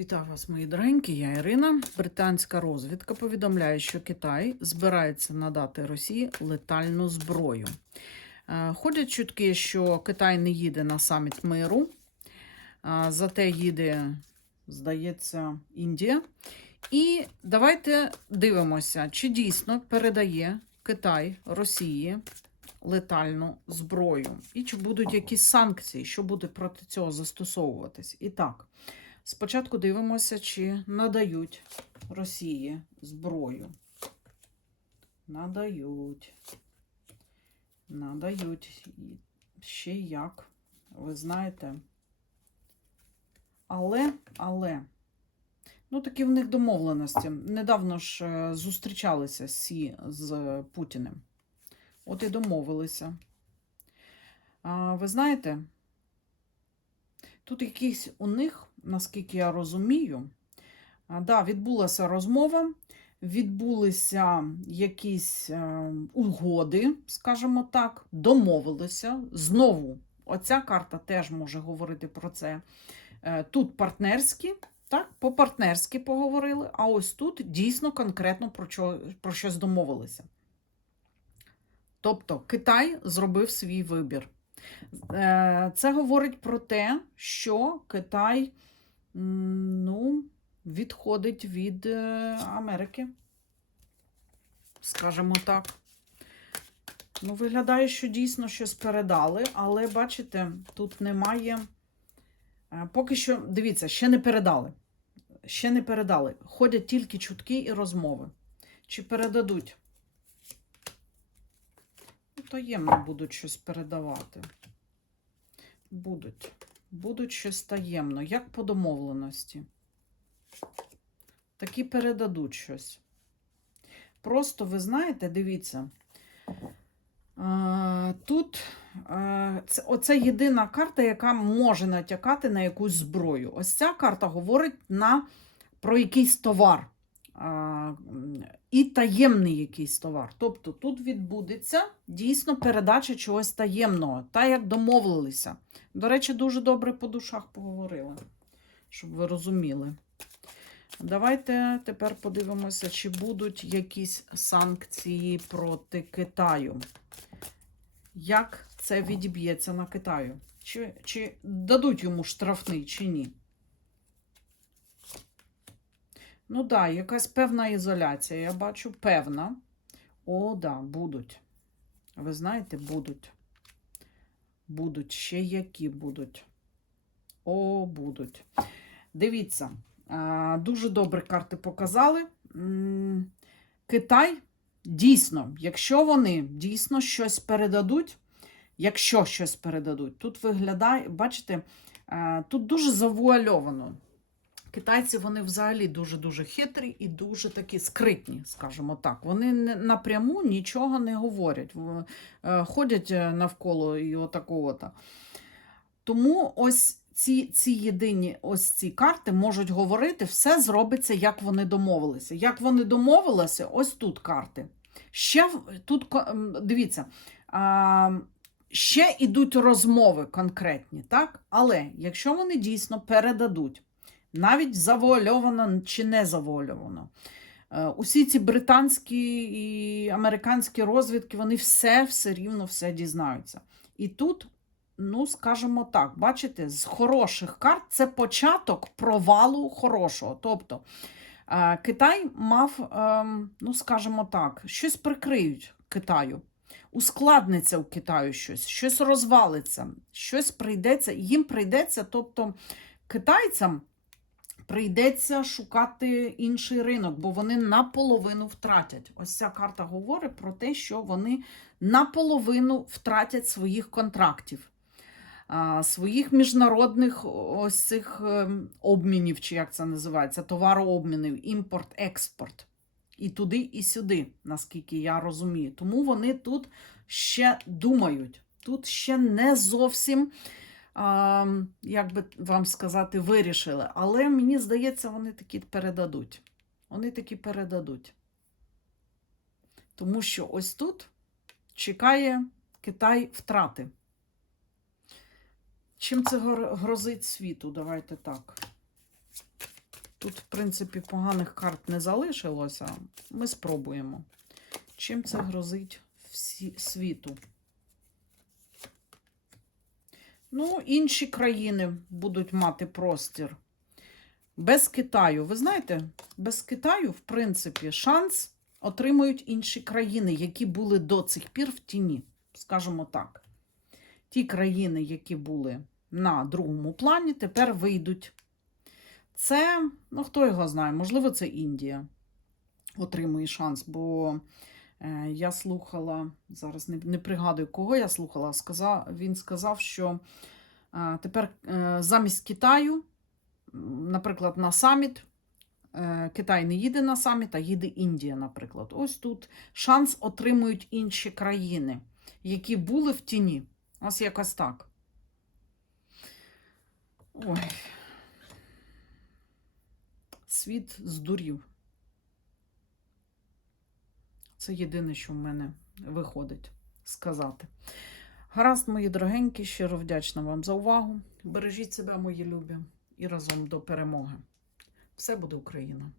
Вітаю вас, мої дорогенькі, я Ірина. Британська розвідка повідомляє, що Китай збирається надати Росії летальну зброю. Е, Ходять чутки, що Китай не їде на саміт миру, зате їде, здається, Індія. І давайте дивимося, чи дійсно передає Китай Росії летальну зброю, і чи будуть якісь санкції, що буде проти цього застосовуватись. І так. Спочатку дивимося, чи надають Росії зброю. Надають. Надають. Ще як. Ви знаєте. Але, але, ну такі в них домовленості. Недавно ж е, зустрічалися Сі з Путіним. От і домовилися. А, ви знаєте, тут якийсь у них наскільки я розумію, да, відбулася розмова, відбулися якісь е, угоди, скажімо так, домовилися. Знову, оця карта теж може говорити про це. Е, тут партнерські, так, по-партнерськи поговорили, а ось тут дійсно конкретно про, що, про щось домовилися. Тобто Китай зробив свій вибір. Е, Це говорить про те, що Китай ну, відходить від е, Америки. Скажімо так. Ну, виглядає, що дійсно щось передали, але бачите, тут немає. е, Поки що, дивіться, ще не передали. Ще не передали. Ходять тільки чутки і розмови. Чи передадуть? Ну, таємно будуть щось передавати. Будуть. Будуть щось таємно, як по домовленості. Такі передадуть щось. Просто, ви знаєте, дивіться. е, Тут е, це, оце єдина карта, яка може натякати на якусь зброю. Ось ця карта говорить на, про якийсь товар. І таємний якийсь товар. Тобто тут відбудеться дійсно передача чогось таємного, та як домовилися. До речі, дуже добре по душах поговорили, щоб ви розуміли. Давайте тепер подивимося, чи будуть якісь санкції проти Китаю. Як це відіб'ється на Китаю? Чи, чи дадуть йому штрафний, чи ні? Ну да, якась певна ізоляція. Я бачу, певна. О, да, будуть. Ви знаєте, будуть. Будуть ще які будуть. О, будуть. Дивіться, дуже добре карти показали. Китай дійсно, якщо вони дійсно щось передадуть, якщо щось передадуть, тут виглядає, бачите, тут дуже завуальовано. Китайці вони взагалі дуже-дуже хитрі і дуже такі скритні, скажімо так. Вони напряму нічого не говорять. Е, Ходять е, навколо і отакого-то. Тому ось ці, ці єдині ось ці карти можуть говорити, все зробиться, як вони домовилися. Як вони домовилися, ось тут карти. Ще тут дивіться. А, ще йдуть розмови конкретні, так? Але якщо вони дійсно передадуть, навіть завуальовано чи не завуальовано. Е, Усі ці британські і американські розвідки, вони все все рівно все дізнаються. І тут, ну, скажімо так, бачите, з хороших карт це початок провалу хорошого. Тобто е, Китай мав, ем, ну, скажімо так, щось прикриють Китаю. Ускладниться у Китаю щось, щось розвалиться, щось прийдеться, їм прийдеться, тобто китайцям прийдеться шукати інший ринок, бо вони наполовину втратять. Ось ця карта говорить про те, що вони наполовину втратять своїх контрактів, своїх міжнародних ось цих ем, обмінів, чи як це називається, товарообмінів, імпорт, експорт. І туди, і сюди, наскільки я розумію. Тому вони тут ще думають. Тут ще не зовсім як би вам сказати, вирішили. Але мені здається, вони такі передадуть. Вони такі передадуть. Тому що ось тут чекає Китай втрати. Чим це грозить світу? Давайте так. Тут, в принципі, поганих карт не залишилося. Ми спробуємо. Чим це грозить всі, світу? Ну, інші країни будуть мати простір. Без Китаю. Ви знаєте, без Китаю, в принципі, шанс отримують інші країни, які були до цих пір в тіні. Скажімо так. Ті країни, які були на другому плані, тепер вийдуть. Це, ну хто його знає, можливо, це Індія отримує шанс, бо я слухала, зараз не, не пригадую, кого я слухала, сказав, він сказав, що е, тепер е, замість Китаю, наприклад, на саміт, е, Китай не їде на саміт, а їде Індія, наприклад. Ось тут шанс отримують інші країни, які були в тіні. Ось якось так. Ой. Світ здурів. Це єдине, що в мене виходить сказати. Гаразд, мої дорогенькі, щиро вдячна вам за увагу. Бережіть себе, мої любі, і разом до перемоги. Все буде Україна!